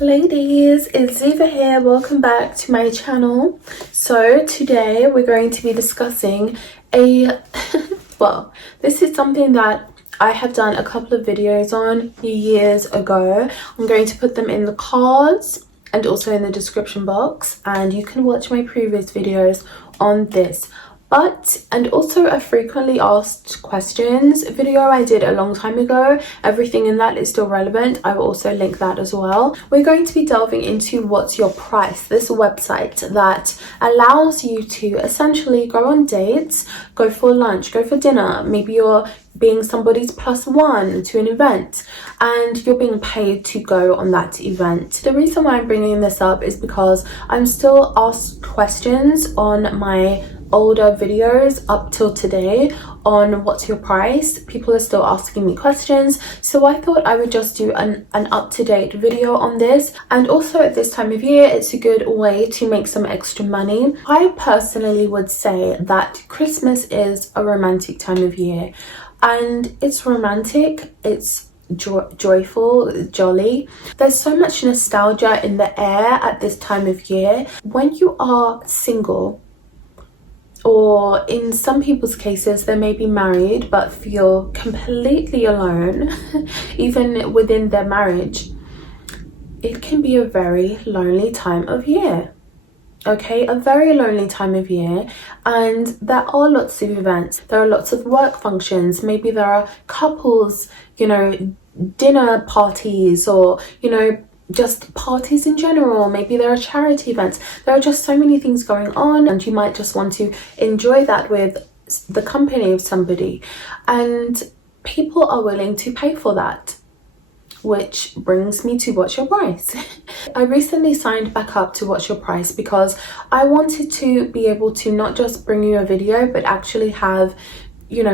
Ladies, it's Ziva here. Welcome back to my channel. So today we're going to be discussing well, this is something that I have done a couple of videos on years ago. I'm going to put them in the cards and also in the description box, and you can watch my previous videos on this. And also a frequently asked questions video I did a long time ago. Everything in that is still relevant. I will also link that as well. We're going to be delving into What's Your Price, this website that allows you to essentially go on dates, go for lunch, go for dinner. Maybe you're being somebody's +1 to an event and you're being paid to go on that event. The reason why I'm bringing this up is because I'm still asked questions on my older videos up till today on what's your price. People are still asking me questions, so I thought I would just do an up-to-date video on this. And also at this time of year, it's a good way to make some extra money. I personally would say that Christmas is a romantic time of year, and it's romantic, it's joyful, jolly. There's so much nostalgia in the air at this time of year. When you are single, or in some people's cases they may be married but feel completely alone even within their marriage, it can be a very lonely time of year. Okay, a very lonely time of year, and there are lots of events, there are lots of work functions, maybe there are couples, dinner parties, or just parties in general. Maybe there are charity events. There are just so many things going on, and you might just want to enjoy that with the company of somebody, and people are willing to pay for that. Which brings me to What's Your Price. I recently signed back up to What's Your Price because I wanted to be able to not just bring you a video but actually have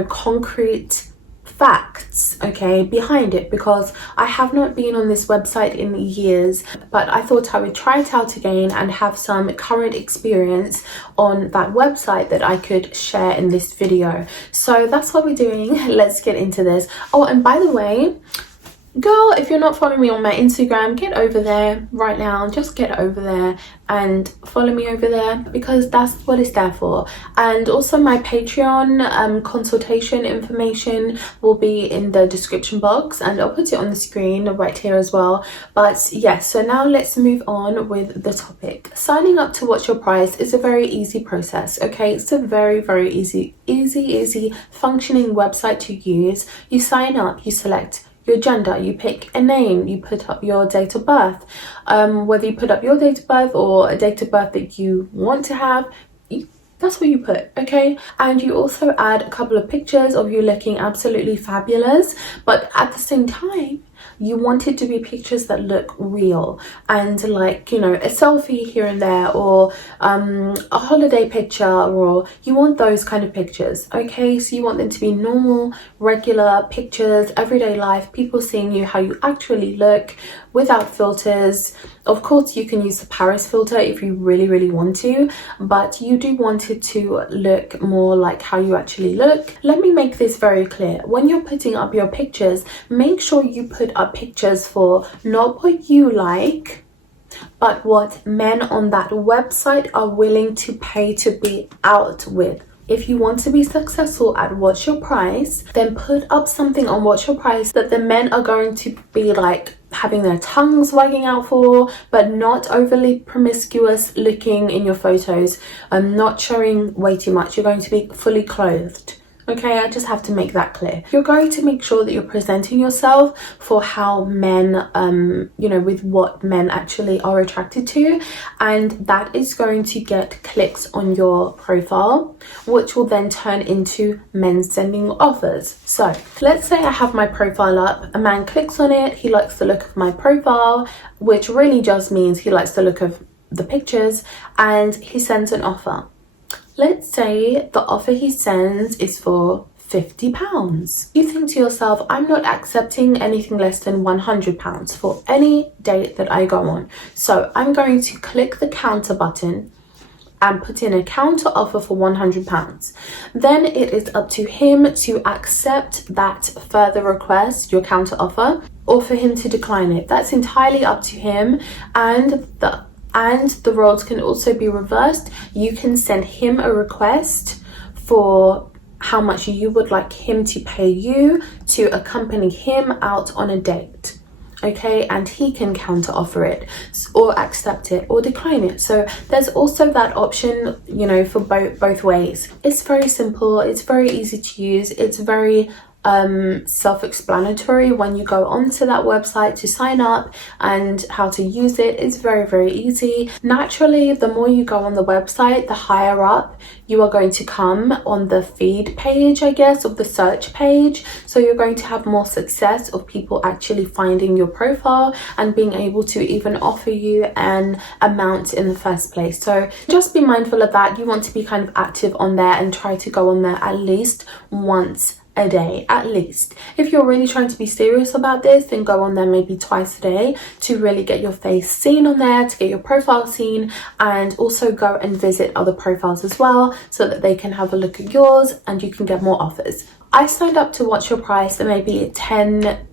concrete facts behind it, because I have not been on this website in years, but I thought I would try it out again and have some current experience on that website that I could share in this video. So that's what we're doing. Let's get into this. Oh, and by the way, girl, if you're not following me on my Instagram, get over there right now. Just get over there and follow me over there, because that's what it's there for. And also my Patreon consultation information will be in the description box, and I'll put it on the screen right here as well. But yes, so now let's move on with the topic. Signing up to What's Your Price is a very easy process. Okay, it's a very easy functioning website to use. You sign up, you select your gender, you pick a name, you put up your date of birth, whether you put up your date of birth or a date of birth that you want to have, that's what you put, okay? And you also add a couple of pictures of you looking absolutely fabulous, but at the same time you want it to be pictures that look real, and like, a selfie here and there, or a holiday picture, or you want those kind of pictures, okay? So you want them to be normal, regular pictures, everyday life, people seeing you how you actually look without filters. Of course, you can use the Paris filter if you really want to, but you do want it to look more like how you actually look. Let me make this very clear. When you're putting up your pictures, make sure you put up pictures for not what you like, but what men on that website are willing to pay to be out with. If you want to be successful at What's Your Price, then put up something on What's Your Price that the men are going to be like having their tongues wagging out for, but not overly promiscuous looking in your photos, and not showing way too much. You're going to be fully clothed. Okay, I just have to make that clear. You're going to make sure that you're presenting yourself for how men, with what men actually are attracted to, and that is going to get clicks on your profile, which will then turn into men sending offers. So let's say I have my profile up, a man clicks on it, he likes the look of my profile, which really just means he likes the look of the pictures, and he sends an offer. Let's say the offer he sends is for £50. You think to yourself, I'm not accepting anything less than £100 for any date that I go on. So I'm going to click the counter button and put in a counter offer for £100. Then it is up to him to accept that further request, your counter offer, or for him to decline it. That's entirely up to him. And the roles can also be reversed. You can send him a request for how much you would like him to pay you to accompany him out on a date. Okay, and he can counter offer it or accept it or decline it. So there's also that option, you know, for both ways. It's very simple, it's very easy to use, it's very self-explanatory when you go onto that website to sign up, and how to use it is very, very easy. Naturally, the more you go on the website, the higher up you are going to come on the feed page, I guess, of the search page. So you're going to have more success of people actually finding your profile and being able to even offer you an amount in the first place. So just be mindful of that. You want to be kind of active on there and try to go on there at least once a day, at least. If you're really trying to be serious about this, then go on there maybe twice a day to really get your face seen on there, to get your profile seen, and also go and visit other profiles as well so that they can have a look at yours and you can get more offers. I signed up to Watch Your Price maybe 10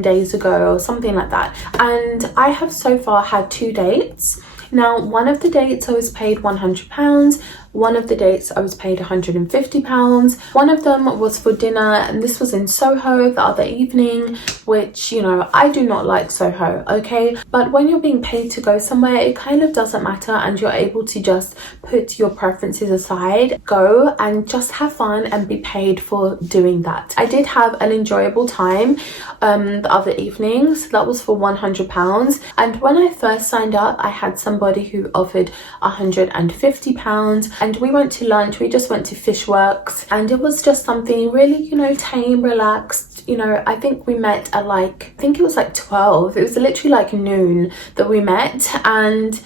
days ago or something like that, and I have so far had 2 dates. Now, one of the dates I was paid £100, one of the dates I was paid £150. One of them was for dinner, and this was in Soho the other evening, which, you know, I do not like Soho, okay? But when you're being paid to go somewhere, it kind of doesn't matter, and you're able to just put your preferences aside, go and just have fun and be paid for doing that. I did have an enjoyable time the other evening, so that was for £100. And when I first signed up, I had somebody who offered £150, and we went to lunch. We just went to Fishworks, and it was just something really, you know, tame, relaxed. You know, I think we met at I think it was 12. It was literally noon that we met, and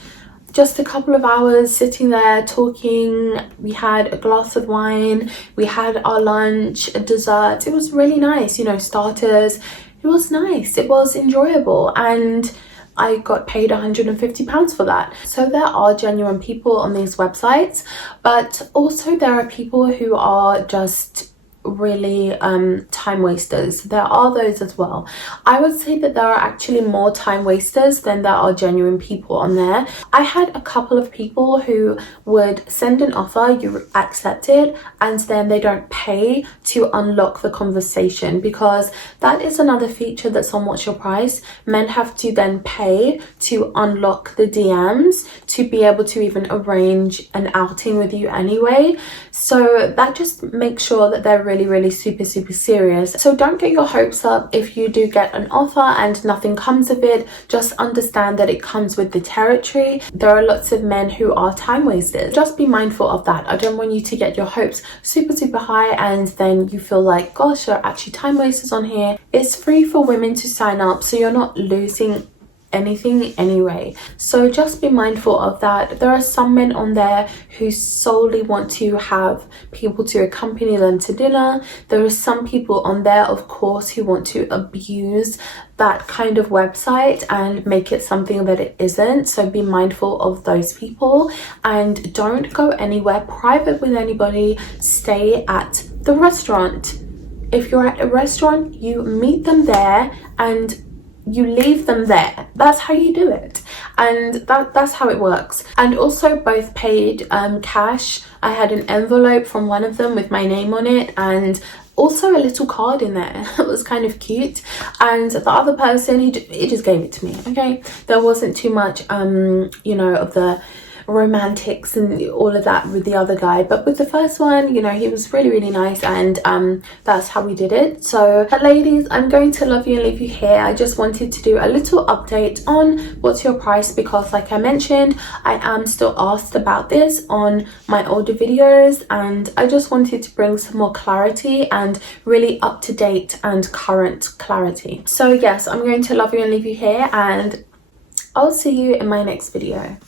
just a couple of hours sitting there talking. We had a glass of wine, we had our lunch, a dessert. It was really nice, you know, starters. It was nice, it was enjoyable, and I got paid £150 for that. So there are genuine people on these websites, but also there are people who are just really time wasters. There are those as well. I would say that there are actually more time wasters than there are genuine people on there. I had a couple of people who would send an offer, you accept it, and then they don't pay to unlock the conversation, because that is another feature that's on What's Your Price. Men have to then pay to unlock the DMs to be able to even arrange an outing with you anyway. So that just makes sure that they're really super serious. So don't get your hopes up if you do get an offer and nothing comes of it. Just understand that it comes with the territory. There are lots of men who are time wasters. Just be mindful of that. I don't want you to get your hopes super high and then you feel like, gosh, there are actually time wasters on here. It's free for women to sign up, so you're not losing anything anyway. So just be mindful of that. There are some men on there who solely want to have people to accompany them to dinner. There are some people on there, of course, who want to abuse that kind of website and make it something that it isn't. So be mindful of those people and don't go anywhere private with anybody. Stay at the restaurant. If you're at a restaurant, you meet them there and you leave them there. That's how you do it, and that's how it works. And also both paid cash. I had an envelope from one of them with my name on it, and also a little card in there. It was kind of cute. And the other person, he just gave it to me. Okay, there wasn't too much you know, of the romantics and all of that with the other guy, but with the first one, you know, he was really nice, and that's how we did it. So ladies, I'm going to love you and leave you here. I just wanted to do a little update on What's Your Price, because like I mentioned, I am still asked about this on my older videos, and I just wanted to bring some more clarity and really up to date and current clarity. So yes, I'm going to love you and leave you here, and I'll see you in my next video.